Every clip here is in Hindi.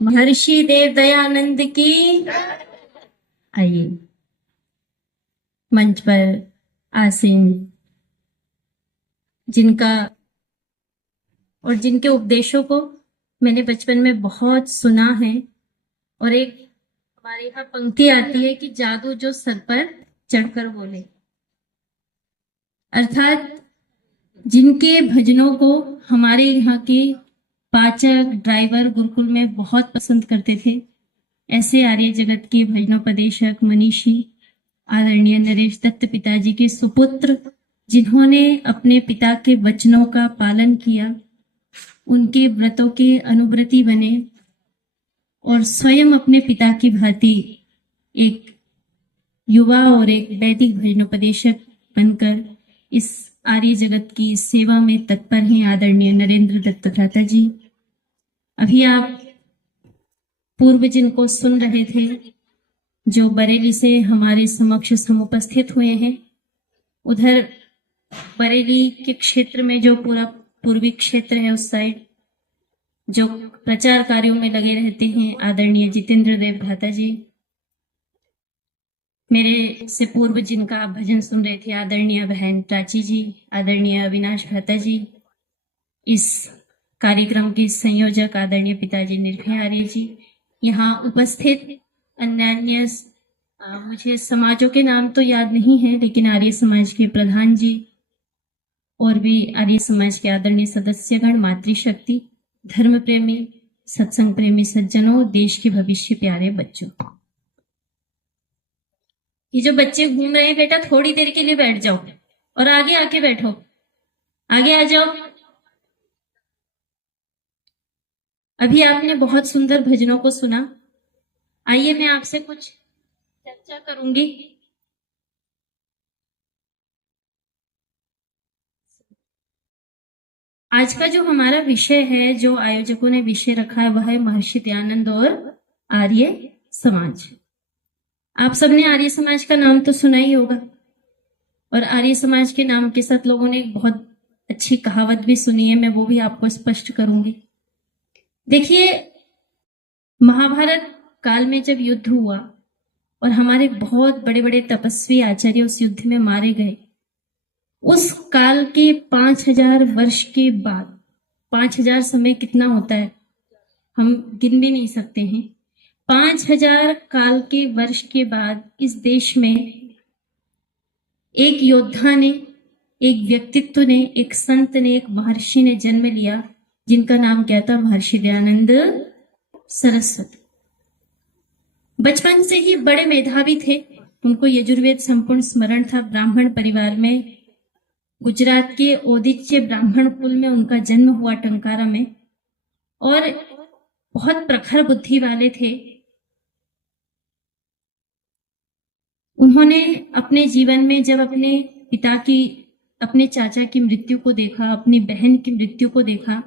महर्षि देव दयानंद की। आइए मंच पर आसीन जिनका और जिनके उपदेशों को मैंने बचपन में बहुत सुना है। और एक हमारे यहाँ पंक्ति आती है कि जादू जो सर पर चढ़कर बोले, अर्थात जिनके भजनों को हमारे यहाँ के पाचक ड्राइवर गुरुकुल में बहुत पसंद करते थे, ऐसे आर्य जगत के भजनोपदेशक मनीषी आदरणीय नरेश दत्त पिताजी के सुपुत्र, जिन्होंने अपने पिता के वचनों का पालन किया, उनके व्रतों के अनुव्रती बने और स्वयं अपने पिता की भांति एक युवा और एक वैदिक भजनोपदेशक बनकर इस आर्य जगत की सेवा में तत्पर हैं आदरणीय नरेंद्र दत्त भ्राता जी। अभी आप पूर्व जिनको सुन रहे थे, जो बरेली से हमारे समक्ष समुपस्थित हुए हैं, उधर बरेली के क्षेत्र में जो पूरा पूर्वी क्षेत्र है, उस साइड जो प्रचार कार्यों में लगे रहते हैं आदरणीय जितेंद्र देव भ्राता जी, मेरे से पूर्व जिनका आप भजन सुन रहे थे आदरणीय बहन प्राची जी, आदरणीय अविनाश भ्राता जी, इस कार्यक्रम के संयोजक आदरणीय पिताजी निर्भय आर्य जी, यहाँ उपस्थित अन्य मुझे समाजों के नाम तो याद नहीं है, लेकिन आर्य समाज के प्रधान जी और भी आर्य समाज के आदरणीय सदस्यगण, मातृशक्ति, धर्म प्रेमी, सत्संग प्रेमी सज्जनों, देश के भविष्य प्यारे बच्चों। ये जो बच्चे घूम रहे हैं, बेटा थोड़ी देर के लिए बैठ जाओ और आगे आके बैठो, आगे आ जाओ। अभी आपने बहुत सुंदर भजनों को सुना। आइए मैं आपसे कुछ चर्चा करूंगी। आज का जो हमारा विषय है, जो आयोजकों ने विषय रखा है, वह है महर्षि दयानंद और आर्य समाज। आप सबने आर्य समाज का नाम तो सुना ही होगा, और आर्य समाज के नाम के साथ लोगों ने एक बहुत अच्छी कहावत भी सुनी है, मैं वो भी आपको स्पष्ट करूंगी। देखिए, महाभारत काल में जब युद्ध हुआ और हमारे बहुत बड़े बड़े तपस्वी आचार्य उस युद्ध में मारे गए, उस काल के 5000 वर्ष के बाद, 5000 समय कितना होता है हम गिन भी नहीं सकते हैं, 5000 काल के वर्ष के बाद इस देश में एक योद्धा ने, एक व्यक्तित्व ने, एक संत ने, एक महर्षि ने जन्म लिया, जिनका नाम क्या था? महर्षि दयानंद सरस्वती। बचपन से ही बड़े मेधावी थे, उनको यजुर्वेद संपूर्ण स्मरण था। ब्राह्मण परिवार में, गुजरात के ओदिच्य ब्राह्मण कुल में उनका जन्म हुआ, टंकारा में, और बहुत प्रखर बुद्धि वाले थे। उन्होंने अपने जीवन में जब अपने पिता की, अपने चाचा की मृत्यु को देखा, अपनी बहन की मृत्यु को देखा,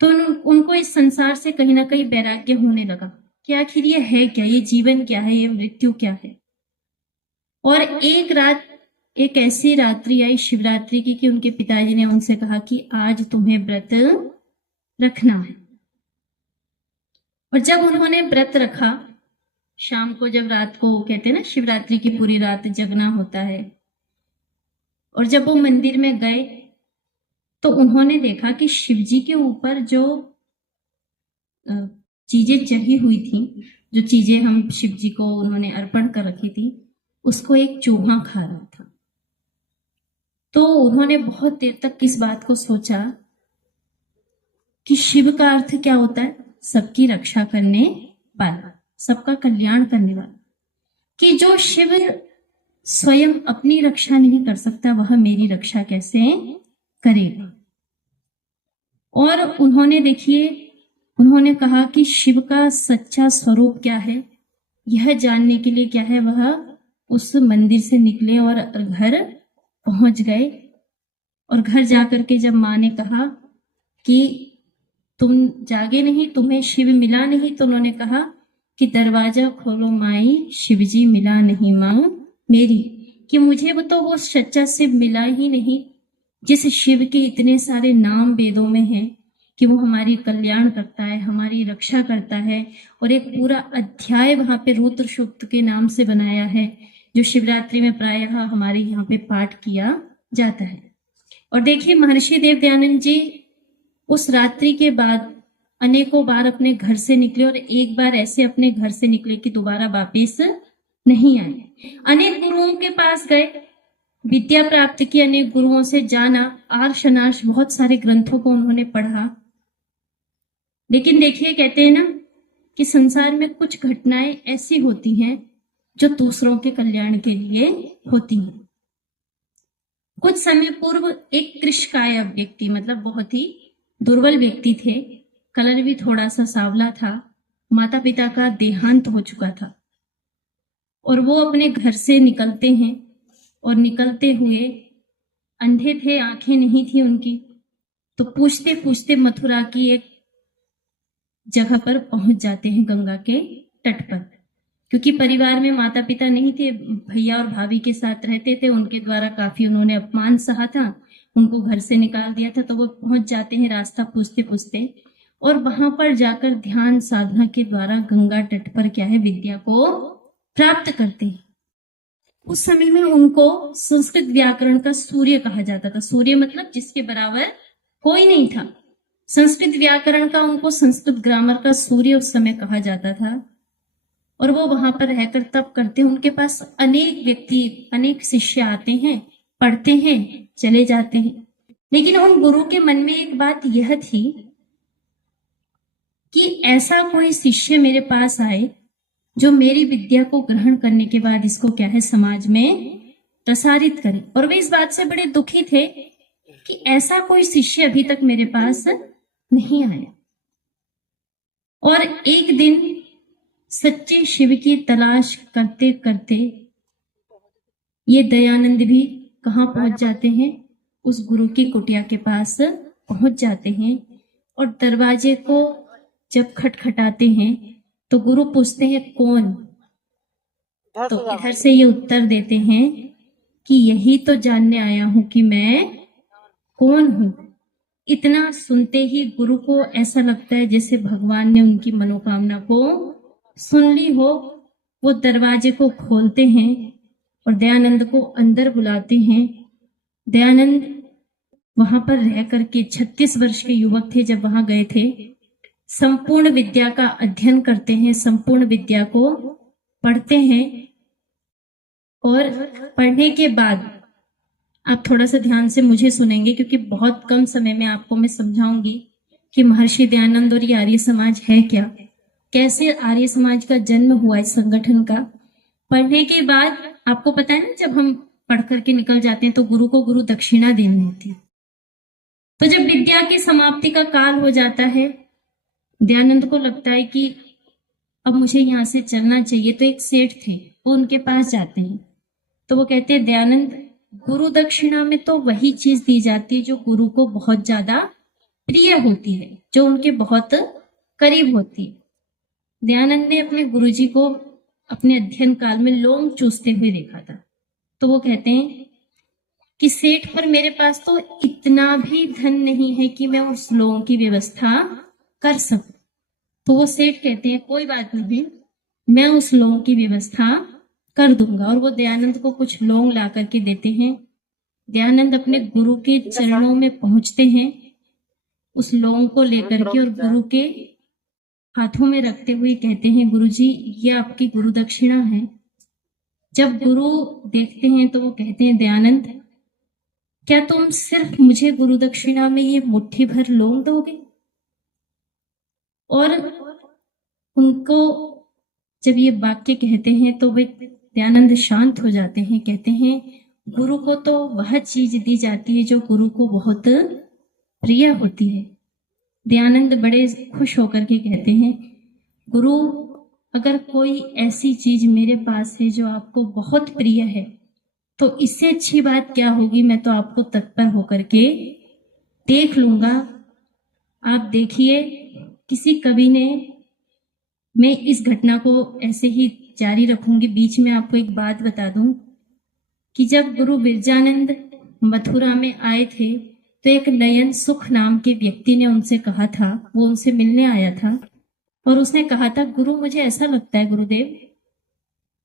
तो उनको इस संसार से कहीं ना कहीं वैराग्य होने लगा कि आखिर ये है क्या, ये जीवन क्या है, ये मृत्यु क्या है। और एक रात, एक ऐसी रात्रि आई शिवरात्रि की, कि उनके पिताजी ने उनसे कहा कि आज तुम्हें व्रत रखना है। और जब उन्होंने व्रत रखा, शाम को, जब रात को, कहते हैं ना शिवरात्रि की पूरी रात जगना होता है, और जब वो मंदिर में गए तो उन्होंने देखा कि शिवजी के ऊपर जो चीजें चढ़ी हुई थी, जो चीजें हम शिवजी को उन्होंने अर्पण कर रखी थी, उसको एक चूहा खा रहा था। तो उन्होंने बहुत देर तक इस बात को सोचा कि शिव का अर्थ क्या होता है? सबकी रक्षा करने वाला, सबका कल्याण करने वाला। कि जो शिव स्वयं अपनी रक्षा नहीं कर सकता, वह मेरी रक्षा कैसे करेगा? और उन्होंने, देखिए, उन्होंने कहा कि शिव का सच्चा स्वरूप क्या है, यह जानने के लिए क्या है, वह उस मंदिर से निकले और घर पहुंच गए। और घर जाकर के जब माँ ने कहा कि तुम जागे नहीं, तुम्हें शिव मिला नहीं, तो उन्होंने कहा कि दरवाजा खोलो माई, शिवजी मिला नहीं माँ मेरी, कि मुझे तो वो सच्चा शिव मिला ही नहीं, जिस शिव के इतने सारे नाम वेदों में हैं, कि वो हमारी कल्याण करता है, हमारी रक्षा करता है। और एक पूरा अध्याय वहां पे रुद्र सूक्त के नाम से बनाया है, जो शिवरात्रि में प्रायः हमारे यहाँ पे पाठ किया जाता है। और देखिए, महर्षि देव दयानंद जी उस रात्रि के बाद अनेकों बार अपने घर से निकले, और एक बार ऐसे अपने घर से निकले कि दोबारा वापिस नहीं आए। अनेक गुरुओं के पास गए, विद्या प्राप्त की, अनेक गुरुओं से जाना, आर्ष अनार्ष बहुत सारे ग्रंथों को उन्होंने पढ़ा। लेकिन देखिए, कहते हैं ना कि संसार में कुछ घटनाएं ऐसी होती हैं जो दूसरों के कल्याण के लिए होती हैं। कुछ समय पूर्व एक कृशकाय व्यक्ति, मतलब बहुत ही दुर्बल व्यक्ति थे, कलर भी थोड़ा सा सांवला था, माता पिता का देहांत हो चुका था, और वो अपने घर से निकलते हैं, और निकलते हुए अंधे थे, आंखें नहीं थी उनकी, तो पूछते पूछते मथुरा की एक जगह पर पहुंच जाते हैं, गंगा के तट पर। क्योंकि परिवार में माता पिता नहीं थे, भैया और भाभी के साथ रहते थे, उनके द्वारा काफी उन्होंने अपमान सहा था, उनको घर से निकाल दिया था। तो वो पहुंच जाते हैं रास्ता पूछते पूछते, और वहां पर जाकर ध्यान साधना के द्वारा गंगा तट पर क्या है, विद्या को प्राप्त करते हैं। उस समय में उनको संस्कृत व्याकरण का सूर्य कहा जाता था। सूर्य मतलब जिसके बराबर कोई नहीं था। संस्कृत व्याकरण का उनको, संस्कृत ग्रामर का सूर्य उस समय कहा जाता था। और वो वहां पर रहकर तप करते हैं। उनके पास अनेक व्यक्ति, अनेक शिष्य आते हैं, पढ़ते हैं, चले जाते हैं। लेकिन उन गुरु के मन में एक बात यह थी कि ऐसा कोई शिष्य मेरे पास आए जो मेरी विद्या को ग्रहण करने के बाद इसको क्या है, समाज में प्रसारित करे। और वे इस बात से बड़े दुखी थे कि ऐसा कोई शिष्य अभी तक मेरे पास नहीं आया। और एक दिन सच्चे शिव की तलाश करते करते ये दयानंद भी कहाँ पहुंच जाते हैं, उस गुरु की कुटिया के पास पहुंच जाते हैं। और दरवाजे को जब खटखटाते हैं तो गुरु पूछते हैं कौन। तो इधर से ये उत्तर देते हैं कि यही तो जानने आया हूं कि मैं कौन हूं। इतना सुनते ही गुरु को ऐसा लगता है जैसे भगवान ने उनकी मनोकामना को सुन ली हो। वो दरवाजे को खोलते हैं और दयानंद को अंदर बुलाते हैं। दयानंद वहां पर रह करके 36 वर्ष के युवक थे जब वहां गए थे। संपूर्ण विद्या का अध्ययन करते हैं, संपूर्ण विद्या को पढ़ते हैं। और पढ़ने के बाद आप थोड़ा सा ध्यान से मुझे सुनेंगे, क्योंकि बहुत कम समय में आपको मैं समझाऊंगी कि महर्षि दयानंद और ये आर्य समाज है क्या, कैसे आर्य समाज का जन्म हुआ इस संगठन का। पढ़ने के बाद आपको पता है ना, जब हम पढ़ करके निकल जाते हैं तो गुरु को गुरु दक्षिणा देनी होती है। तो जब विद्या की समाप्ति का काल हो जाता है, दयानंद को लगता है कि अब मुझे यहाँ से चलना चाहिए। तो एक सेठ थे, वो उनके पास जाते हैं। तो वो कहते हैं, दयानंद, गुरु दक्षिणा में तो वही चीज दी जाती है जो गुरु को बहुत ज्यादा प्रिय होती है, जो उनके बहुत करीब होती है। दयानंद ने अपने गुरुजी को अपने अध्ययन काल में लौंग चूसते हुए देखा था। तो वो कहते हैं कि सेठ, पर मेरे पास तो इतना भी धन नहीं है कि मैं उस लौंग की व्यवस्था कर सकूं। तो वो सेठ कहते हैं, कोई बात नहीं, मैं उस लौंग की व्यवस्था कर दूंगा। और वो दयानंद को कुछ लौंग ला करके देते हैं। दयानंद अपने गुरु के चरणों में पहुंचते हैं, उस लौंग को लेकर के, और गुरु के हाथों में रखते हुए कहते हैं, गुरुजी, ये आपकी गुरु दक्षिणा है। जब गुरु देखते हैं तो वो कहते हैं, दयानंद, क्या तुम सिर्फ मुझे गुरु दक्षिणा में ये मुट्ठी भर लौंग दोगे? और उनको जब ये वाक्य कहते हैं तो वे दयानंद शांत हो जाते हैं। कहते हैं, गुरु को तो वह चीज दी जाती है जो गुरु को बहुत प्रिय होती है। दयानंद बड़े खुश होकर के कहते हैं, गुरु, अगर कोई ऐसी चीज मेरे पास है जो आपको बहुत प्रिय है तो इससे अच्छी बात क्या होगी। मैं तो आपको तत्पर होकर के देख लूंगा। आप देखिए, किसी कवि ने, मैं इस घटना को ऐसे ही जारी रखूंगी, बीच में आपको एक बात बता दूं कि जब गुरु बिरजानंद मथुरा में आए थे तो एक नयन सुख नाम के व्यक्ति ने उनसे कहा था, वो उनसे मिलने आया था और उसने कहा था, गुरु मुझे ऐसा लगता है गुरुदेव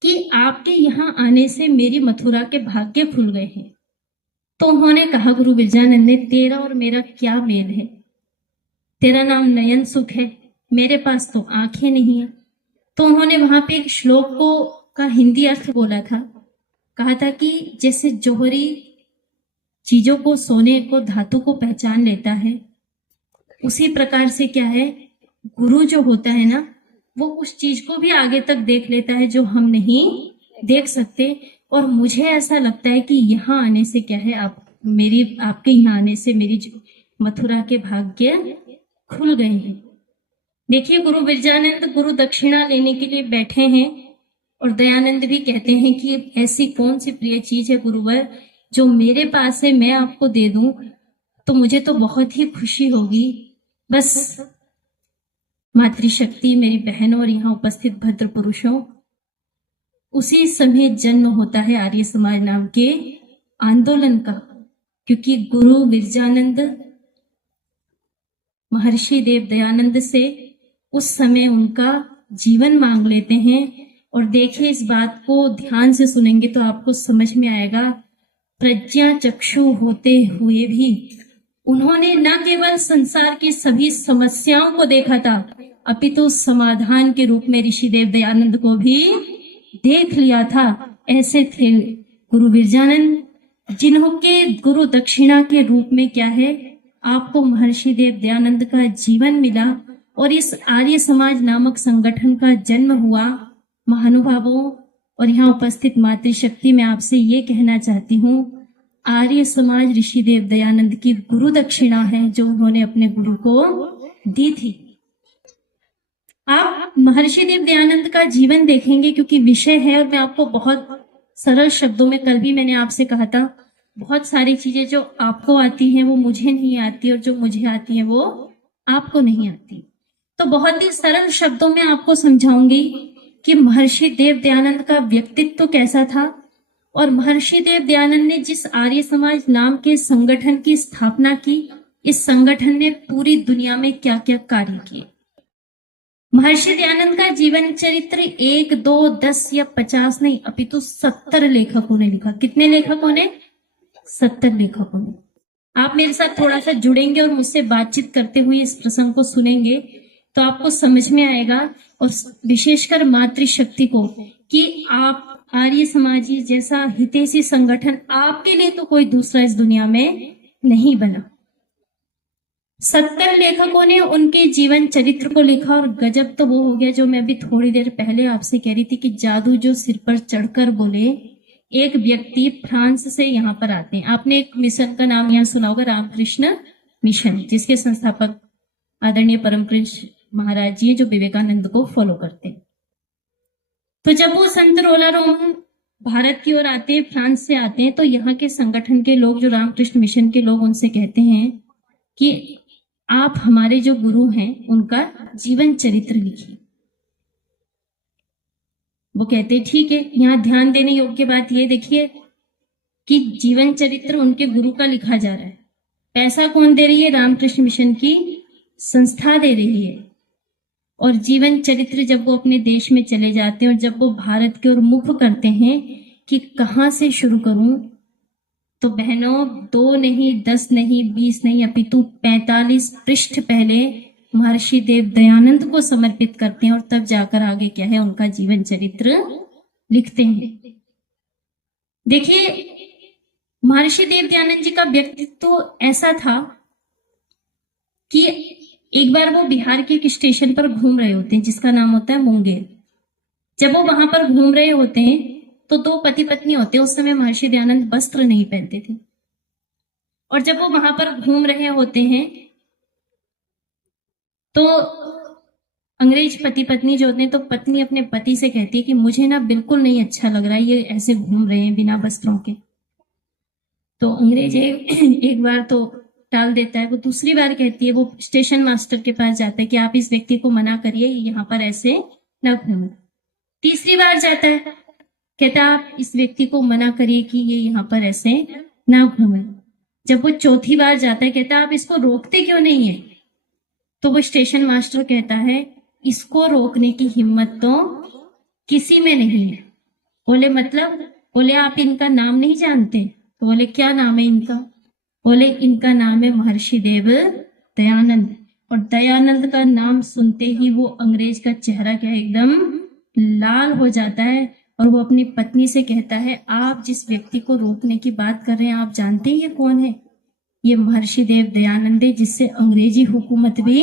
कि आपके यहाँ आने से मेरी मथुरा के भाग्य खुल गए हैं। तो उन्होंने कहा, गुरु बिरजानंद ने, तेरा और मेरा क्या मेल है? तेरा नाम नयन सुख है, मेरे पास तो आंखें नहीं है। तो उन्होंने वहां पे एक श्लोक को का हिंदी अर्थ बोला था, कहा था कि जैसे जौहरी चीजों को, सोने को, धातु को पहचान लेता है, उसी प्रकार से क्या है, गुरु जो होता है ना, वो उस चीज को भी आगे तक देख लेता है जो हम नहीं देख सकते। और मुझे ऐसा लगता है कि यहाँ आने से क्या है, आपके यहाँ आने से मेरी मथुरा के भाग्य खुल गए हैं। देखिए, गुरु बिरजानंद गुरु दक्षिणा लेने के लिए बैठे हैं और दयानंद भी कहते हैं कि ऐसी कौन सी प्रिय चीज है गुरुवर जो मेरे पास है, मैं आपको दे दूं तो मुझे तो बहुत ही खुशी होगी। बस मातृशक्ति, मेरी बहनों और यहाँ उपस्थित भद्र पुरुषों, उसी समय जन्म होता है आर्य समाज नाम के आंदोलन का, क्योंकि गुरु बिरजानंद महर्षि देव दयानंद से उस समय उनका जीवन मांग लेते हैं। और देखिए, इस बात को ध्यान से सुनेंगे तो आपको समझ में आएगा, प्रज्ञा चक्षु होते हुए भी उन्होंने न केवल संसार की सभी समस्याओं को देखा था, अपितु समाधान के रूप में ऋषिदेव दयानंद को भी देख लिया था। ऐसे थे गुरु बिरजानंद, जिन्होंने गुरु दक्षिणा के रूप में क्या है, आपको महर्षि देव दयानंद का जीवन मिला और इस आर्य समाज नामक संगठन का जन्म हुआ। महानुभावों और यहाँ उपस्थित मातृशक्ति, मैं आपसे ये कहना चाहती हूँ, आर्य समाज ऋषिदेव दयानंद की गुरु दक्षिणा है जो उन्होंने अपने गुरु को दी थी। आप महर्षि देव दयानंद का जीवन देखेंगे क्योंकि विषय है, और मैं आपको बहुत सरल शब्दों में, कल भी मैंने आपसे कहा था, बहुत सारी चीजें जो आपको आती हैं वो मुझे नहीं आती और जो मुझे आती है वो आपको नहीं आती। तो बहुत ही सरल शब्दों में आपको समझाऊंगी कि महर्षि देव दयानंद का व्यक्तित्व कैसा था और महर्षि देव दयानंद ने जिस आर्य समाज नाम के संगठन की स्थापना की, इस संगठन ने पूरी दुनिया में क्या क्या कार्य किए। महर्षि दयानंद का जीवन चरित्र 1, 2, 10 या 50 नहीं, अपितु 70 लेखकों ने लिखा। कितने लेखकों ने? 70 लेखकों ने। आप मेरे साथ थोड़ा सा जुड़ेंगे और मुझसे बातचीत करते हुए इस प्रसंग को सुनेंगे तो आपको समझ में आएगा, और विशेषकर मातृशक्ति को, कि आप आर्य समाजी जैसा हितैषी संगठन आपके लिए तो कोई दूसरा इस दुनिया में नहीं बना। 70 लेखकों ने उनके जीवन चरित्र को लिखा, और गजब तो वो हो गया जो मैं अभी थोड़ी देर पहले आपसे कह रही थी कि जादू जो सिर पर चढ़कर बोले। एक व्यक्ति फ्रांस से यहाँ पर आते हैं। आपने एक मिशन का नाम यहाँ सुना होगा, रामकृष्ण मिशन, जिसके संस्थापक आदरणीय परमकृष्ण महाराज जी हैं, जो विवेकानंद को फॉलो करते हैं। तो जब वो संत रोलारोम भारत की ओर आते हैं, फ्रांस से आते हैं, तो यहाँ के संगठन के लोग, जो रामकृष्ण मिशन के लोग, उनसे कहते हैं कि आप हमारे जो गुरु हैं उनका जीवन चरित्र लिखिए। वो कहते हैं ठीक है। यहाँ ध्यान देने योग्य बात ये देखिए कि जीवन चरित्र उनके गुरु का लिखा जा रहा है। पैसा कौन दे रही है? रामकृष्ण मिशन की संस्था दे रही है। और जीवन चरित्र जब वो अपने देश में चले जाते हैं और जब वो भारत की ओर मुख करते हैं कि कहाँ से शुरू करूं, तो बहनों 2 नहीं, 10 नहीं, 20 नहीं, अपितु 45 पृष्ठ पहले महर्षि देव दयानंद को समर्पित करते हैं और तब जाकर आगे क्या है, उनका जीवन चरित्र लिखते हैं। देखिए, महर्षि देव दयानंद जी का व्यक्तित्व ऐसा था कि एक बार वो बिहार के एक स्टेशन पर घूम रहे होते हैं जिसका नाम होता है मुंगेर। जब वो वहां पर घूम रहे होते हैं तो 2 पति पत्नी होते हैं। उस समय महर्षि दयानंद वस्त्र नहीं पहनते थे, और जब वो वहां पर घूम रहे होते हैं तो अंग्रेज पति पत्नी जो होते हैं, तो पत्नी अपने पति से कहती है कि मुझे ना बिल्कुल नहीं अच्छा लग रहा है, ये ऐसे घूम रहे हैं बिना वस्त्रों के। तो अंग्रेज एक बार तो टाल देता है, वो दूसरी बार कहती है, वो स्टेशन मास्टर के पास जाता है कि आप इस व्यक्ति को मना करिए, यहाँ पर ऐसे न घूमे। तीसरी बार जाता है, कहता आप इस व्यक्ति को मना करिए कि ये यहाँ पर ऐसे ना घूमे। जब वो चौथी बार जाता है कहता है आप इसको रोकते क्यों नहीं है? तो वो स्टेशन मास्टर कहता है इसको रोकने की हिम्मत तो किसी में नहीं है। बोले मतलब? बोले आप इनका नाम नहीं जानते? तो बोले क्या नाम है इनका? बोले इनका नाम है महर्षि देव दयानंद। और दयानंद का नाम सुनते ही वो अंग्रेज का चेहरा क्या एकदम लाल हो जाता है और वो अपनी पत्नी से कहता है आप जिस व्यक्ति को रोकने की बात कर रहे हैं आप जानते हैं ये कौन है? ये महर्षि देव दयानंद है, जिससे अंग्रेजी हुकूमत भी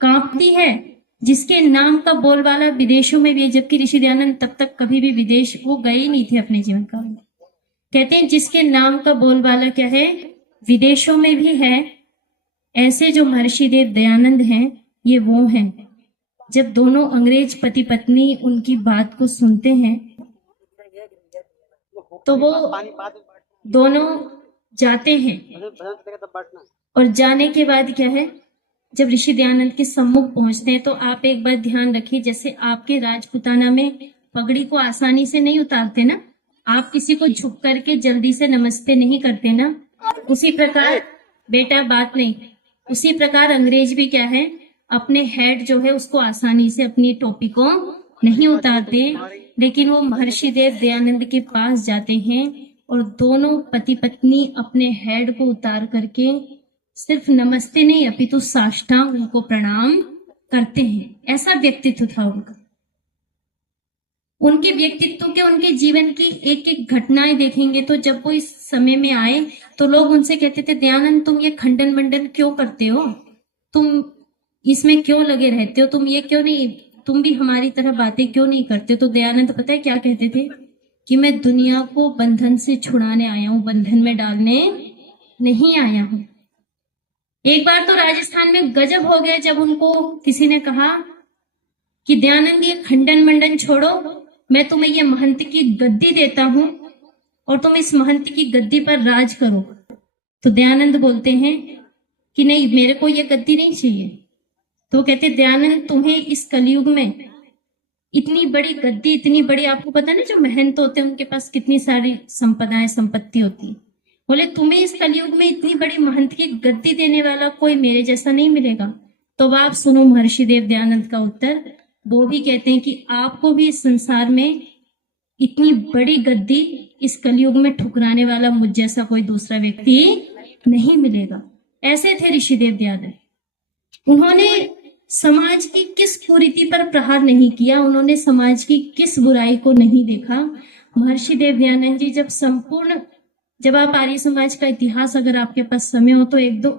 कांपती है, जिसके नाम का बोलबाला विदेशों में भी है, जबकि ऋषि दयानंद तब तक कभी भी विदेश वो गए ही नहीं थे अपने जीवन काल में। कहते हैं जिसके नाम का बोलबाला क्या है, विदेशों में भी है। ऐसे जो महर्षि देव दयानंद हैं ये वो हैं। जब दोनों अंग्रेज पति पत्नी उनकी बात को सुनते हैं तो वो दोनों जाते हैं और जाने के बाद क्या है, जब ऋषि दयानंद के सम्मुख पहुंचते हैं तो आप एक बात ध्यान रखिए, जैसे आपके राजपुताना में पगड़ी को आसानी से नहीं उतारते ना, आप किसी को झुक करके जल्दी से नमस्ते नहीं करते ना, उसी प्रकार बेटा बात नहीं, उसी प्रकार अंग्रेज भी क्या है अपने हेड जो है उसको आसानी से अपनी टोपी को नहीं उतारते। लेकिन वो महर्षि देव दयानंद के पास जाते हैं और दोनों पति पत्नी अपने हेड को उतार करके सिर्फ नमस्ते नहीं अपितु साष्टांग उनको प्रणाम करते हैं। ऐसा व्यक्तित्व था उनका। उनके व्यक्तित्व के, उनके जीवन की एक एक घटनाएं देखेंगे तो जब वो इस समय में आए तो लोग उनसे कहते थे दयानंद तुम ये खंडन मंडन क्यों करते हो, तुम इसमें क्यों लगे रहते हो, तुम ये क्यों नहीं, तुम भी हमारी तरह बातें क्यों नहीं करते? तो दयानंद पता है क्या कहते थे कि मैं दुनिया को बंधन से छुड़ाने आया हूं, बंधन में डालने नहीं आया हूं। एक बार तो राजस्थान में गजब हो गया जब उनको किसी ने कहा कि दयानंद ये खंडन मंडन छोड़ो, मैं तुम्हें ये महंत की गद्दी देता हूं और तुम इस महंत की गद्दी पर राज करो। तो दयानंद बोलते हैं कि नहीं मेरे को ये गद्दी नहीं चाहिए। तो कहते दयानंद तुम्हें इस कलयुग में इतनी बड़ी गद्दी, इतनी बड़ी, आपको पता ना जो महंत होते हैं उनके पास कितनी सारी संपदाएं संपत्ति होती, बोले तुम्हें इस कलयुग में इतनी बड़ी महंत की गद्दी देने वाला कोई मेरे जैसा नहीं मिलेगा। तो आप सुनो महर्षि देव दयानंद का उत्तर, वो भी कहते हैं कि आपको भी इस संसार में इतनी बड़ी गद्दी इस कलयुग में ठुकराने वाला मुझ जैसा कोई दूसरा व्यक्ति नहीं मिलेगा। ऐसे थे ऋषि देव दयानंद। उन्होंने समाज की किस कुरीति पर प्रहार नहीं किया, उन्होंने समाज की किस बुराई को नहीं देखा। महर्षि देव दयानंद जी जब आप आर्य समाज का इतिहास अगर आपके पास समय हो तो एक दो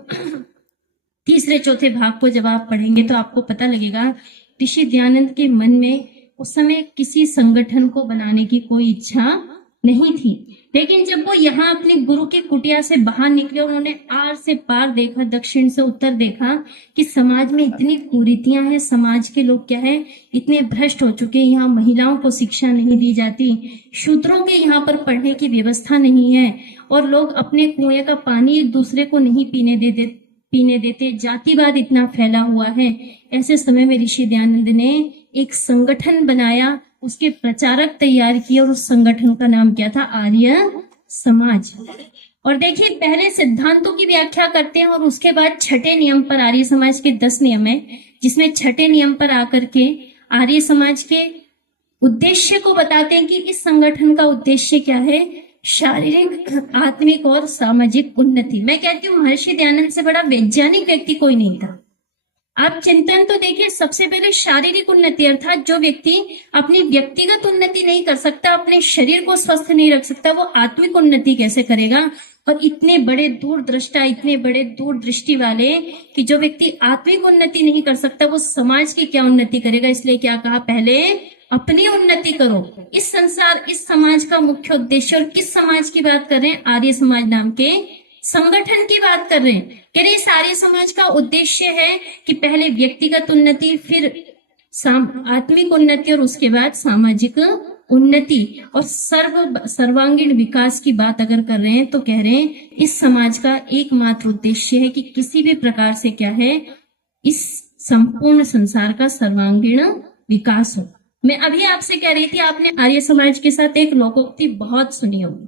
तीसरे चौथे भाग को जब आप पढ़ेंगे तो आपको पता लगेगा ऋषि दयानंद के मन में उस समय किसी संगठन को बनाने की कोई इच्छा नहीं थी। लेकिन जब वो यहाँ अपने गुरु की कुटिया से बाहर निकले, उन्होंने आर से पार देखा, दक्षिण से उत्तर देखा कि समाज में इतनी कुरीतियां हैं, समाज के लोग क्या है इतने भ्रष्ट हो चुके हैं, यहाँ महिलाओं को शिक्षा नहीं दी जाती, शूद्रों के यहाँ पर पढ़ने की व्यवस्था नहीं है और लोग अपने कुएं का पानी एक दूसरे को नहीं पीने देते, जातिवाद इतना फैला हुआ है। ऐसे समय में ऋषि दयानंद ने एक संगठन बनाया, उसके प्रचारक तैयार किए और उस संगठन का नाम क्या था, आर्य समाज। और देखिए पहले सिद्धांतों की व्याख्या करते हैं और उसके बाद छठे नियम पर, आर्य समाज के 10 नियम है जिसमें छठे नियम पर आकर के आर्य समाज के उद्देश्य को बताते हैं कि इस संगठन का उद्देश्य क्या है, शारीरिक, आत्मिक और सामाजिक उन्नति। मैं कहती हूँ महर्षि दयानंद से बड़ा वैज्ञानिक व्यक्ति कोई नहीं था। आप चिंतन तो देखिए, सबसे पहले शारीरिक उन्नति, अर्थात जो व्यक्ति अपनी व्यक्तिगत उन्नति नहीं कर सकता, अपने शरीर को स्वस्थ नहीं रख सकता, वो आत्मिक उन्नति कैसे करेगा। और इतने बड़े दूरदृष्टा, इतने बड़े दूरदृष्टि वाले कि जो व्यक्ति आत्मिक उन्नति नहीं कर सकता वो समाज की क्या उन्नति करेगा। इसलिए क्या कहा, पहले अपनी उन्नति करो। इस संसार, इस समाज का मुख्य उद्देश्य, और किस समाज की बात कर रहे हैं, आर्य समाज नाम के संगठन की बात कर रहे हैं। कह रहे इस आर्य समाज का उद्देश्य है कि पहले व्यक्तिगत उन्नति, फिर आत्मिक उन्नति और उसके बाद सामाजिक उन्नति और सर्वांगीण विकास की बात अगर कर रहे हैं तो कह रहे हैं इस समाज का एकमात्र उद्देश्य है कि किसी भी प्रकार से क्या है, इस संपूर्ण संसार का सर्वांगीण विकास हो। मैं अभी आपसे कह रही थी, आपने आर्य समाज के साथ एक लोकोक्ति बहुत सुनी होगी,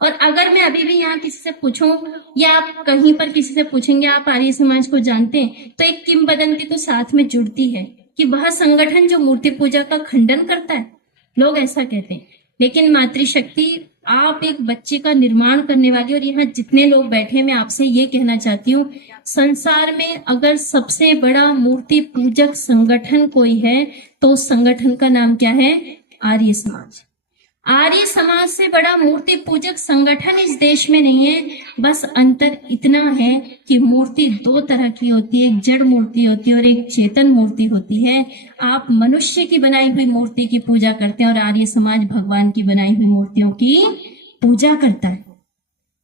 और अगर मैं अभी भी यहाँ किसी से पूछूं या आप कहीं पर किसी से पूछेंगे आप आर्य समाज को जानते हैं, तो एक किंवदंती तो साथ में जुड़ती है कि वह संगठन जो मूर्ति पूजा का खंडन करता है, लोग ऐसा कहते हैं। लेकिन मातृशक्ति, आप एक बच्चे का निर्माण करने वाली, और यहाँ जितने लोग बैठे, मैं आपसे ये कहना चाहती हूँ, संसार में अगर सबसे बड़ा मूर्ति पूजक संगठन कोई है तो उस संगठन का नाम क्या है? आर्य समाज। आर्य समाज से बड़ा मूर्ति पूजक संगठन इस देश में नहीं है। बस अंतर इतना है कि मूर्ति दो तरह की होती है, एक जड़ मूर्ति होती है और एक चेतन मूर्ति होती है। आप मनुष्य की बनाई हुई मूर्ति की पूजा करते हैं और आर्य समाज भगवान की बनाई हुई मूर्तियों की पूजा करता है।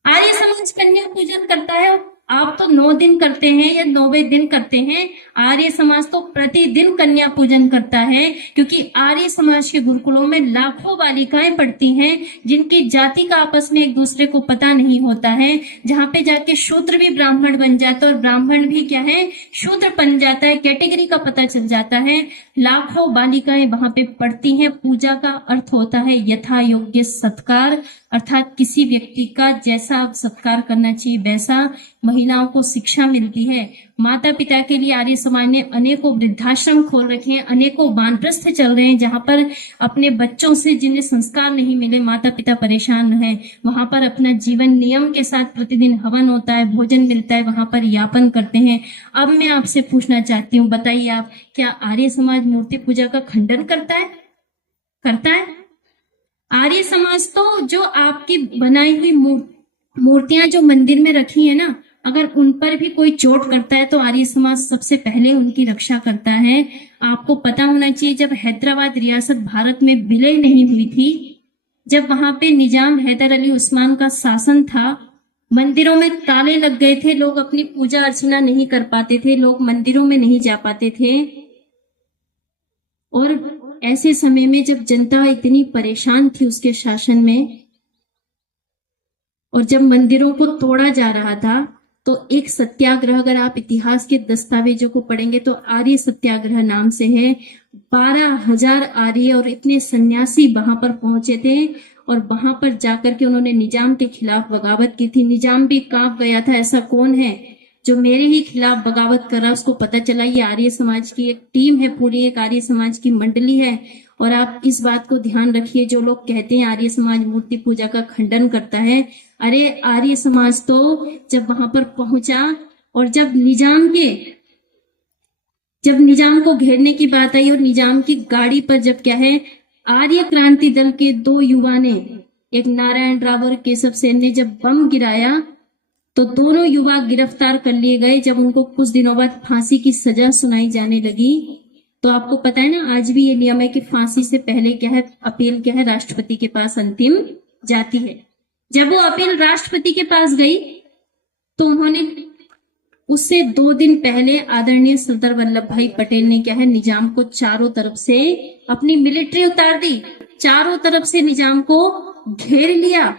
आर्य समाज कन्या पूजन करता है, आप तो 9 दिन करते हैं या 9वें दिन करते हैं। आर्य समाज तो प्रतिदिन कन्या पूजन करता है, क्योंकि आर्य समाज के गुरुकुलों में लाखों बालिकाएं पढ़ती हैं जिनकी जाति का आपस में एक दूसरे को पता नहीं होता है, जहां पे जाके शूद्र भी ब्राह्मण बन जाता है और ब्राह्मण भी क्या है, शूद्र बन जाता है, कैटेगरी का पता चल जाता है। लाखों बालिकाएं वहां पे पढ़ती हैं। पूजा का अर्थ होता है यथा योग्य सत्कार, अर्थात किसी व्यक्ति का जैसा आप सत्कार करना चाहिए वैसा। महिलाओं को शिक्षा मिलती है। माता पिता के लिए आर्य समाज ने अनेकों वृद्धाश्रम खोल रखे हैं, अनेकों वानप्रस्थ चल रहे हैं, जहां पर अपने बच्चों से जिन्हें संस्कार नहीं मिले, माता पिता परेशान हैं, वहां पर अपना जीवन नियम के साथ प्रतिदिन हवन होता है, भोजन मिलता है, वहां पर यापन करते हैं। अब मैं आपसे पूछना चाहती हूँ, बताइए आप, क्या आर्य समाज मूर्ति पूजा का खंडन करता है? करता है? आर्य समाज तो जो आपकी बनाई हुई मूर्तियां जो मंदिर में रखी है ना, अगर उन पर भी कोई चोट करता है तो आर्य समाज सबसे पहले उनकी रक्षा करता है। आपको पता होना चाहिए, जब हैदराबाद रियासत भारत में विलय नहीं हुई थी, जब वहां पे निजाम हैदर अली उस्मान का शासन था, मंदिरों में ताले लग गए थे, लोग अपनी पूजा अर्चना नहीं कर पाते थे, लोग मंदिरों में नहीं जा पाते थे। और ऐसे समय में जब जनता इतनी परेशान थी उसके शासन में, और जब मंदिरों को तोड़ा जा रहा था, तो एक सत्याग्रह, अगर आप इतिहास के दस्तावेजों को पढ़ेंगे तो आर्य सत्याग्रह नाम से है। 12,000 आर्य और इतने सन्यासी वहां पर पहुंचे थे और वहां पर जाकर के उन्होंने निजाम के खिलाफ बगावत की थी। निजाम भी कांप गया था, ऐसा कौन है जो मेरे ही खिलाफ बगावत कर रहा। उसको पता चला ये आर्य समाज की एक टीम है, पूरी एक आर्य समाज की मंडली है। और आप इस बात को ध्यान रखिए, जो लोग कहते हैं आर्य समाज मूर्ति पूजा का खंडन करता है, अरे आर्य समाज तो जब वहां पर पहुंचा और जब निजाम को घेरने की बात आई और निजाम की गाड़ी पर जब क्या है, आर्य क्रांति दल के 2 युवा ने, एक नारायण राव और केशव सेन ने जब बम गिराया तो दोनों युवा गिरफ्तार कर लिए गए। जब उनको कुछ दिनों बाद फांसी की सजा सुनाई जाने लगी, तो आपको पता है ना, आज भी ये नियम है कि फांसी से पहले क्या है, अपील क्या है, राष्ट्रपति के पास अंतिम जाती है। जब वो अपील राष्ट्रपति के पास गई तो उन्होंने उससे 2 दिन पहले आदरणीय सरदार वल्लभ भाई पटेल ने क्या है, निजाम को चारों तरफ से अपनी मिलिट्री उतार दी, चारों तरफ से निजाम को घेर लिया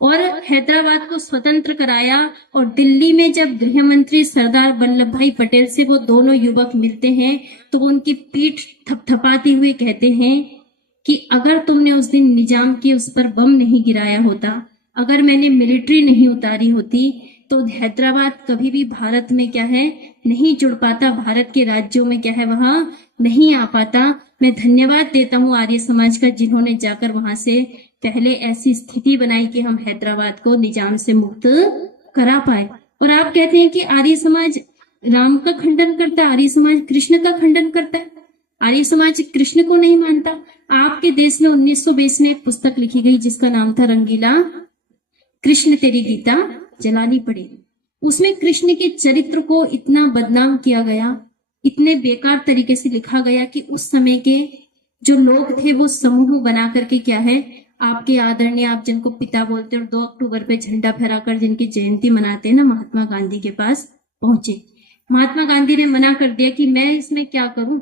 और हैदराबाद को स्वतंत्र कराया। और दिल्ली में जब गृह मंत्री सरदार वल्लभ भाई पटेल से वो दोनों युवक मिलते हैं तो वो उनकी पीठ थपथपाते हुए कहते हैं कि अगर तुमने उस दिन निजाम की उस पर बम नहीं गिराया होता, अगर मैंने मिलिट्री नहीं उतारी होती, तो हैदराबाद कभी भी भारत में क्या है, नहीं जुड़ पाता, भारत के राज्यों में क्या है, वहां नहीं आ पाता। मैं धन्यवाद देता हूँ आर्य समाज का, जिन्होंने जाकर वहां से पहले ऐसी स्थिति बनाई कि हम हैदराबाद को निजाम से मुक्त करा पाए। और आप कहते हैं कि आर्य समाज राम का खंडन करता है, आर्य समाज कृष्ण का खंडन करता है। आर्य समाज कृष्ण को नहीं मानता। आपके देश में 1920 में एक पुस्तक लिखी गई जिसका नाम था रंगीला कृष्ण तेरी गीता जलानी पड़ेगी। उसमें कृष्ण के चरित्र को इतना बदनाम किया गया, इतने बेकार तरीके से लिखा गया कि उस समय के जो लोग थे वो समूह बना करके क्या है, आपके आदरणीय, आप जिनको पिता बोलते हैं, और 2 अक्टूबर पे झंडा फहराकर जिनकी जयंती मनाते हैं ना, महात्मा गांधी के पास पहुंचे। महात्मा गांधी ने मना कर दिया कि मैं इसमें क्या करूं,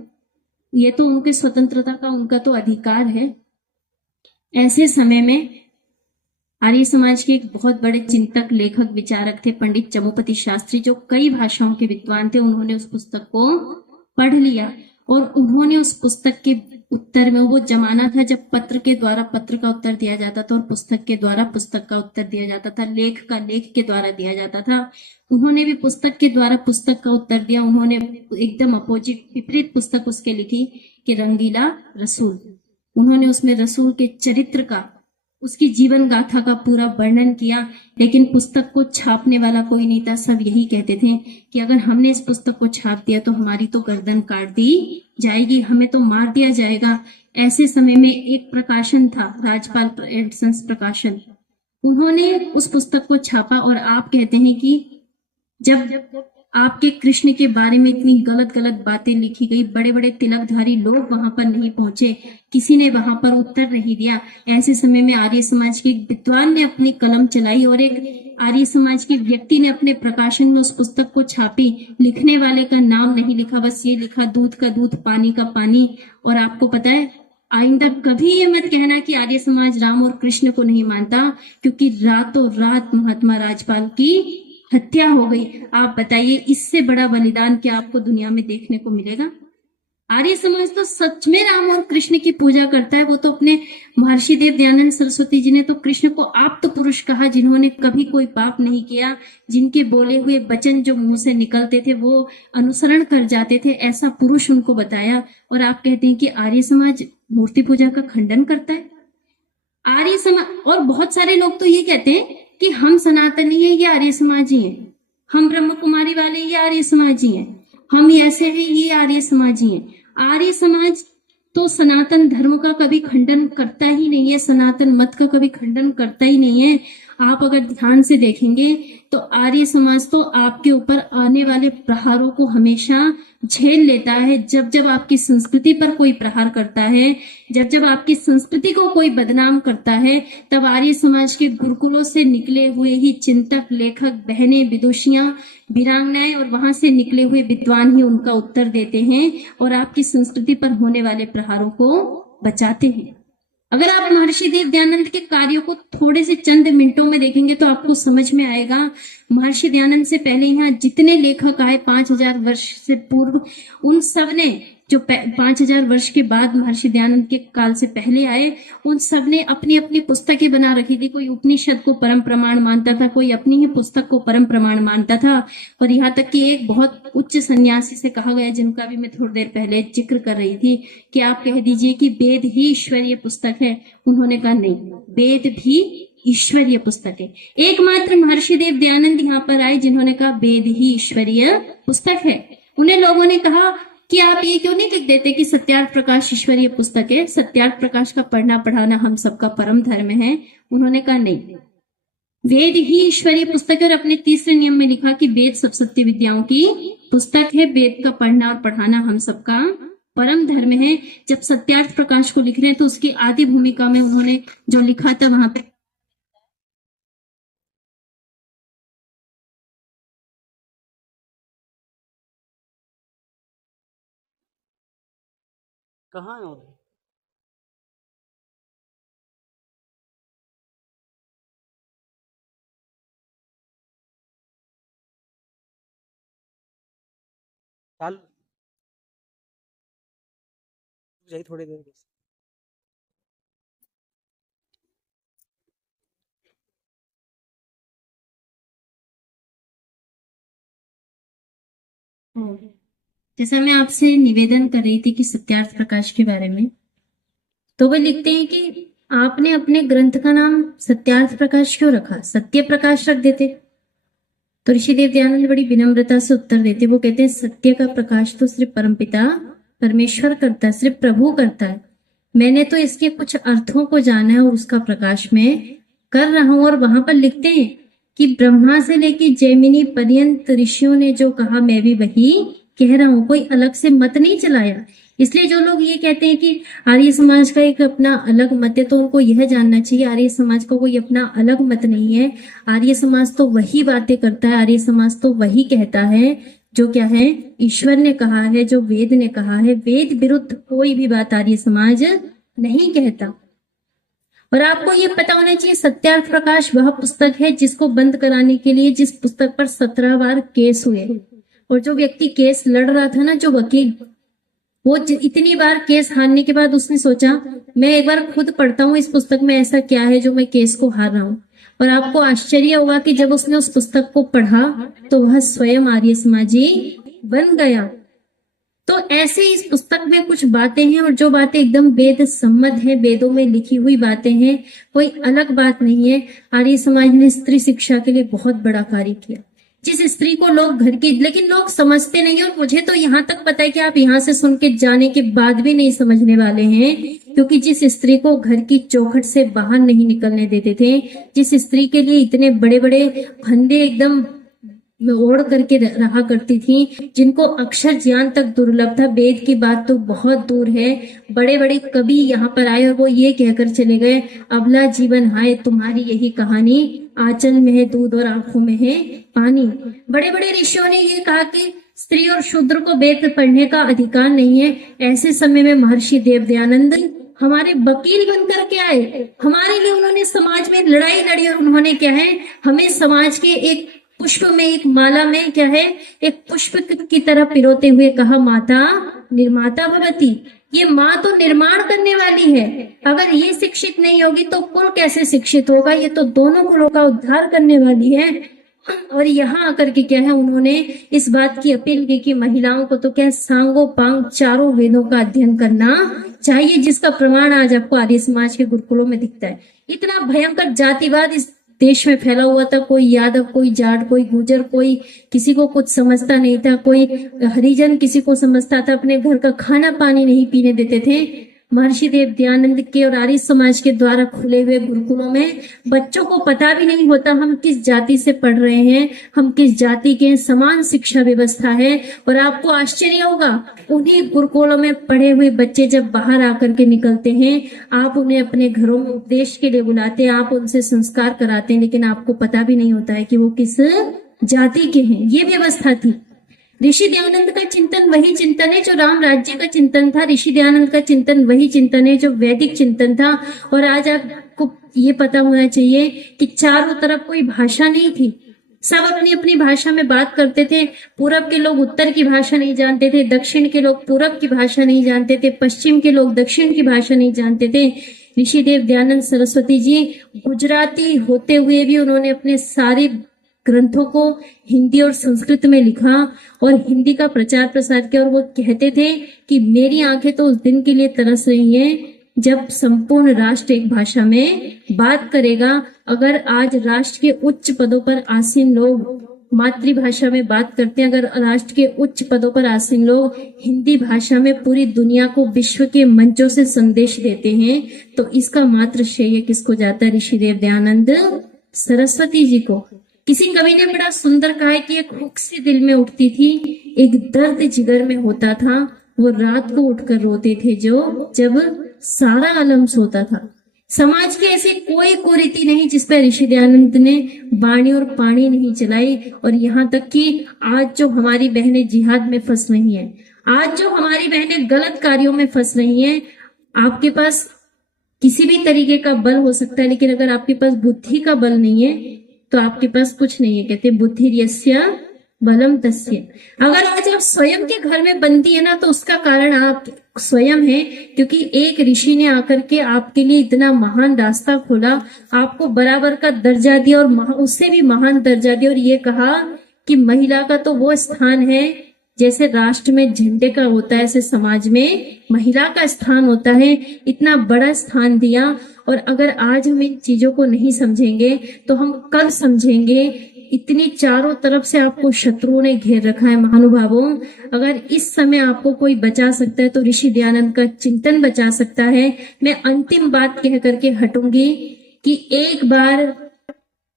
ये तो उनके स्वतंत्रता का उनका तो अधिकार है। ऐसे समय में आर्य समाज के एक बहुत बड़े चिंतक, लेखक, विचारक थे पंडित चमुपति शास्त्री, जो कई भाषाओं के विद्वान थे। उन्होंने उस पुस्तक को पढ़ लिया और उन्होंने उस पुस्तक के उत्तर में, वो जमाना था जब पत्र के द्वारा पत्र का उत्तर दिया जाता था और पुस्तक के द्वारा पुस्तक का उत्तर दिया जाता था, लेख का लेख के द्वारा दिया जाता था। उन्होंने भी पुस्तक के द्वारा पुस्तक का उत्तर दिया। उन्होंने एकदम अपोजिट, विपरीत पुस्तक उसके लिखी कि रंगीला रसूल। उन्होंने उसमें रसूल के चरित्र का, उसकी जीवन गाथा का पूरा वर्णन किया। लेकिन पुस्तक को छापने वाला कोई नहीं था। सब यही कहते थे कि अगर हमने इस पुस्तक को छाप दिया तो हमारी तो गर्दन काट दी जाएगी, हमें तो मार दिया जाएगा। ऐसे समय में एक प्रकाशन था, राजपाल एडिसंस प्रकाशन, उन्होंने उस पुस्तक को छापा। और आप कहते हैं कि जब आपके कृष्ण के बारे में इतनी गलत गलत बातें लिखी गई, बड़े बड़े तिलकधारी लोग वहां पर नहीं पहुंचे, किसी ने वहां पर उत्तर नहीं दिया। ऐसे समय में आर्य समाज के एक विद्वान ने अपनी कलम चलाई और एक आर्य समाज के व्यक्ति ने अपने प्रकाशन में उस पुस्तक को छापी। लिखने वाले का नाम नहीं लिखा, बस ये लिखा दूध का दूध, पानी का पानी। और आपको पता है, आइंदा कभी ये मत कहना कि आर्य समाज राम और कृष्ण को नहीं मानता, क्योंकि रातों रात महात्मा राजपाल की हत्या हो गई। आप बताइए, इससे बड़ा बलिदान क्या आपको दुनिया में देखने को मिलेगा? आर्य समाज तो सच में राम और कृष्ण की पूजा करता है। वो तो अपने महर्षि देव दयानंद सरस्वती जी ने तो कृष्ण को आप तो पुरुष कहा, जिन्होंने कभी कोई पाप नहीं किया, जिनके बोले हुए वचन जो मुंह से निकलते थे वो अनुसरण कर जाते थे, ऐसा पुरुष उनको बताया। और आप कहते हैं कि आर्य समाज मूर्ति पूजा का खंडन करता है। आर्य समाज, और बहुत सारे लोग तो ये कहते हैं कि हम सनातनी है, ये आर्य समाजी है, हम ब्रह्म कुमारी वाले ये आर्य समाजी हैं, हम ऐसे हैं ये आर्य समाजी हैं। आर्य समाज तो सनातन धर्म का कभी खंडन करता ही नहीं है, सनातन मत का कभी खंडन करता ही नहीं है। आप अगर ध्यान से देखेंगे तो आर्य समाज तो आपके ऊपर आने वाले प्रहारों को हमेशा झेल लेता है। जब जब आपकी संस्कृति पर कोई प्रहार करता है, जब जब आपकी संस्कृति को कोई बदनाम करता है, तब आर्य समाज के गुरुकुलों से निकले हुए ही चिंतक, लेखक, बहनें, विदुषियां, वीरांगनाएं और वहां से निकले हुए विद्वान ही उनका उत्तर देते हैं और आपकी संस्कृति पर होने वाले प्रहारों को बचाते हैं। अगर आप महर्षि देव दयानंद के कार्यों को थोड़े से चंद मिनटों में देखेंगे तो आपको समझ में आएगा। महर्षि दयानंद से पहले यहाँ जितने लेखक आए 5000 वर्ष से पूर्व, उन सब ने, जो 5000 वर्ष के बाद महर्षि दयानंद के काल से पहले आए, उन सब ने अपनी अपनी पुस्तकें बना रखी थी। कोई उपनिषद को परम प्रमाण मानता था, कोई अपनी ही पुस्तक को परम प्रमाण मानता था। और यहाँ तक कि एक बहुत उच्च सन्यासी से कहा गया, जिनका भी मैं थोड़ी देर पहले जिक्र कर रही थी, कि आप कह दीजिए कि वेद ही ईश्वरीय पुस्तक है। उन्होंने कहा नहीं, वेद भी ईश्वरीय पुस्तक है। एकमात्र महर्षि देव दयानंद यहाँ पर आए जिन्होंने कहा वेद ही ईश्वरीय पुस्तक है। उन्हें लोगों ने कहा कि आप ये क्यों नहीं लिख देते कि सत्यार्थ प्रकाश ईश्वरीय पुस्तक है, सत्यार्थ प्रकाश का पढ़ना पढ़ाना हम सबका परम धर्म है। उन्होंने कहा नहीं, वेद ही ईश्वरीय पुस्तक है। और अपने तीसरे नियम में लिखा कि वेद सब सत्य विद्याओं की पुस्तक है, वेद का पढ़ना और पढ़ाना हम सबका परम धर्म है। जब सत्यार्थ प्रकाश को लिख रहे हैं तो उसकी आदि भूमिका में उन्होंने जो लिखा था वहां पे कहाँ है उधर? चाल जाइए थोड़ी देर बस। जैसा मैं आपसे निवेदन कर रही थी कि सत्यार्थ प्रकाश के बारे में, तो वो लिखते हैं कि आपने अपने ग्रंथ का नाम सत्यार्थ प्रकाश क्यों रखा, सत्य प्रकाश रख देते। तो ऋषिदेव दयानंद बड़ी विनम्रता से उत्तर देते, वो कहते हैं सत्य का प्रकाश तो सिर्फ परमपिता परमेश्वर करता है, सिर्फ प्रभु करता है। मैंने तो इसके कुछ अर्थों को जाना है और उसका प्रकाश मैं कर रहा हूं। और वहां पर लिखते हैं कि ब्रह्मा से लेके जैमिनी पर्यंत ऋषियों ने जो कहा मैं भी वही कह रहा हूं, कोई अलग से मत नहीं चलाया। इसलिए जो लोग ये कहते हैं कि आर्य समाज का एक अपना अलग मत है, तो उनको यह जानना चाहिए आर्य समाज का कोई अपना अलग मत नहीं है। आर्य समाज तो वही बातें करता है, आर्य समाज तो वही कहता है जो क्या है, ईश्वर ने कहा है, जो वेद ने कहा है। वेद विरुद्ध कोई भी बात आर्य समाज नहीं कहता। और आपको ये पता होना चाहिए, सत्यार्थ प्रकाश वह पुस्तक है जिसको बंद कराने के लिए जिस पुस्तक पर 17 बार केस हुए, और जो व्यक्ति केस लड़ रहा था ना, जो वकील, वो इतनी बार केस हारने के बाद उसने सोचा मैं एक बार खुद पढ़ता हूँ इस पुस्तक में ऐसा क्या है जो मैं केस को हार रहा हूँ। और आपको आश्चर्य होगा कि जब उसने उस पुस्तक को पढ़ा तो वह स्वयं आर्य समाजी बन गया। तो ऐसे इस पुस्तक में कुछ बातें हैं और जो बातें एकदम वेद सम्मत है, वेदों में लिखी हुई बातें हैं, कोई अलग बात नहीं है। आर्य समाज ने स्त्री शिक्षा के लिए बहुत बड़ा कार्य किया। जिस स्त्री को लोग घर की, लेकिन लोग समझते नहीं है। और मुझे तो यहाँ तक पता है कि आप यहाँ से सुन के जाने के बाद भी नहीं समझने वाले हैं, क्योंकि जिस स्त्री को घर की चौखट से बाहर नहीं निकलने देते थे, जिस स्त्री के लिए इतने बड़े बड़े फंदे एकदम ओढ़ करके रहा करती थी, जिनको अक्षर ज्ञान तक दुर्लभ था, वेद की बात तो बहुत दूर है। बड़े बड़े कवि यहाँ पर आए और वो ये कहकर चले गए, अबला जीवन हाय तुम्हारी यही कहानी, आंचल में है दूध और आंखों में है पानी। बड़े बड़े ऋषियों ने ये कहा कि स्त्री और शूद्र को वेद पढ़ने का अधिकार नहीं है। ऐसे समय में महर्षि देवदयानंद हमारे वकील बनकर के आए, हमारे लिए उन्होंने समाज में लड़ाई लड़ी और उन्होंने क्या है, हमें समाज के एक पुष्प में, एक माला में क्या है, एक पुष्प की तरह पिरोते हुए कहा, माता निर्माता भवती। ये माँ तो निर्माण करने वाली है। अगर ये शिक्षित नहीं होगी तो कुल कैसे शिक्षित होगा? ये तो दोनों कुलों का उद्धार करने वाली है। और यहाँ आकर के क्या है, उन्होंने इस बात की अपील की कि महिलाओं को तो क्या सांगो पांग चारों वेदों का अध्ययन करना चाहिए, जिसका प्रमाण आज आपको आर्य समाज के गुरुकुलों में दिखता है। इतना भयंकर जातिवाद इस देश में फैला हुआ था। कोई यादव, कोई जाट, कोई गुजर, कोई किसी को कुछ समझता नहीं था, कोई हरिजन किसी को समझता था, अपने घर का खाना पानी नहीं पीने देते थे। महर्षि देवदयानंद के और आर्य समाज के द्वारा खुले हुए गुरुकुलों में बच्चों को पता भी नहीं होता हम किस जाति से पढ़ रहे हैं, हम किस जाति के, समान शिक्षा व्यवस्था है। और आपको आश्चर्य होगा, उन्हीं गुरुकुलों में पढ़े हुए बच्चे जब बाहर आकर के निकलते हैं, आप उन्हें अपने घरों में उपदेश के लिए बुलाते हैं, आप उनसे संस्कार कराते हैं, लेकिन आपको पता भी नहीं होता है कि वो किस जाति के हैं। ये व्यवस्था थी। ऋषि दयानंद का चिंतन वही चिंतन है जो राम राज्य का चिंतन था। ऋषि दयानंद का चिंतन वही चिंतन है जो वैदिक चिंतन था। और आज आपको ये पता होना चाहिए कि चारों तरफ कोई भाषा नहीं थी, सब अपनी अपनी भाषा में बात करते थे। पूरब के लोग उत्तर की भाषा नहीं जानते थे, दक्षिण के लोग पूरब की भाषा नहीं जानते थे, पश्चिम के लोग दक्षिण की भाषा नहीं जानते थे। ऋषि दयानंद सरस्वती जी गुजराती होते हुए भी उन्होंने अपने सारे ग्रंथों को हिंदी और संस्कृत में लिखा और हिंदी का प्रचार प्रसार किया। और वो कहते थे कि मेरी आंखें तो उस दिन के लिए तरस रही हैं जब संपूर्ण राष्ट्र एक भाषा में बात करेगा। अगर आज राष्ट्र के उच्च पदों पर आसीन लोग मातृभाषा में बात करते हैं, अगर राष्ट्र के उच्च पदों पर आसीन लोग हिंदी भाषा में पूरी दुनिया को विश्व के मंचों से संदेश देते हैं, तो इसका मात्र श्रेय किसको जाता है? ऋषि दयानंद सरस्वती जी को। किसी कवि ने बड़ा सुंदर कहा है कि एक हुक सी दिल में उठती थी, एक दर्द जिगर में होता था, वो रात को उठकर रोते थे जो जब सारा आलम सोता था। समाज की ऐसी कोई कुरीति नहीं जिस पर ऋषि दयानंद ने बाणी और पानी नहीं चलाई। और यहाँ तक कि आज जो हमारी बहनें जिहाद में फंस रही हैं, आज जो हमारी बहनें गलत कार्यों में फंस रही हैं, आपके पास किसी भी तरीके का बल हो सकता है, लेकिन अगर आपके पास बुद्धि का बल नहीं है तो आपके पास कुछ नहीं है। कहते बुद्धि यस्य बलम तस्य। अगर आज आप स्वयं के घर में बंदी है ना, तो उसका कारण आप स्वयं है, क्योंकि एक ऋषि ने आकर के आपके लिए इतना महान रास्ता खोला, आपको बराबर का दर्जा दिया और उससे भी महान दर्जा दिया, और ये कहा कि महिला का तो वो स्थान है जैसे राष्ट्र में झंडे का होता है, ऐसे समाज में महिला का स्थान होता है। इतना बड़ा स्थान दिया। और अगर आज हम इन चीजों को नहीं समझेंगे तो हम कल समझेंगे। इतनी चारों तरफ से आपको शत्रुओं ने घेर रखा है महानुभावों। अगर इस समय आपको कोई बचा सकता है तो ऋषि दयानंद का चिंतन बचा सकता है। मैं अंतिम बात कह करके हटूंगी कि एक बार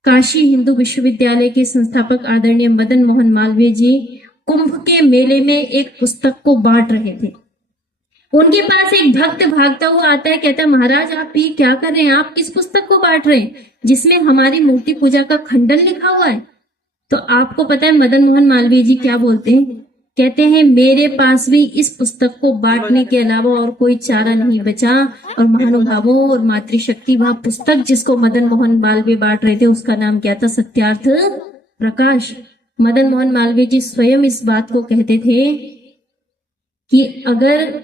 काशी हिंदू विश्वविद्यालय के संस्थापक आदरणीय मदन मोहन मालवीय जी कुंभ के मेले में एक पुस्तक को बांट रहे थे। उनके पास एक भक्त भागता हुआ आता है, कहता है महाराज आप ये क्या कर रहे हैं, आप किस पुस्तक को बांट रहे हैं जिसमें हमारी मूर्ति पूजा का खंडन लिखा हुआ है? तो आपको पता है मदन मोहन मालवीय जी क्या बोलते हैं? कहते हैं मेरे पास भी इस पुस्तक को बांटने के अलावा और कोई चारा नहीं बचा। और महानुभावों और मातृशक्ति, वह पुस्तक जिसको मदन मोहन मालवीय बांट रहे थे उसका नाम क्या था? सत्यार्थ प्रकाश। मदन मोहन मालवीय जी स्वयं इस बात को कहते थे कि अगर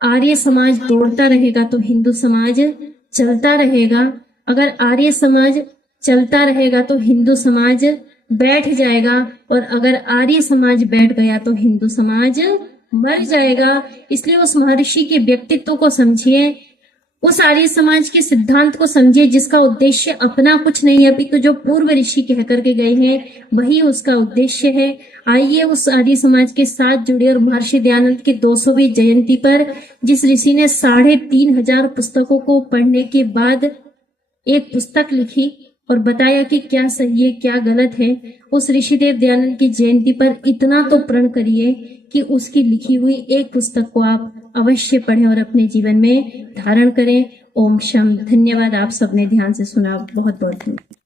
आर्य समाज दौड़ता रहेगा तो हिंदू समाज चलता रहेगा, अगर आर्य समाज चलता रहेगा तो हिंदू समाज बैठ जाएगा, और अगर आर्य समाज बैठ गया तो हिंदू समाज मर जाएगा। इसलिए उस महर्षि के व्यक्तित्व को समझिए, उस आर्य समाज के सिद्धांत को समझिए, जिसका उद्देश्य अपना कुछ नहीं है, अपितु जो पूर्व ऋषि कह करके गए हैं वही उसका उद्देश्य है। आइए उस आर्य समाज के साथ जुड़े और महर्षि दयानंद की 200वीं जयंती पर, जिस ऋषि ने 3500 पुस्तकों को पढ़ने के बाद एक पुस्तक लिखी और बताया कि क्या सही है क्या गलत है, उस ऋषिदेव दयानंद की जयंती पर इतना तो प्रण करिए कि उसकी लिखी हुई एक पुस्तक को आप अवश्य पढ़ें और अपने जीवन में धारण करें। ओम शम। धन्यवाद, आप सबने ध्यान से सुना। बहुत बहुत धन्यवाद।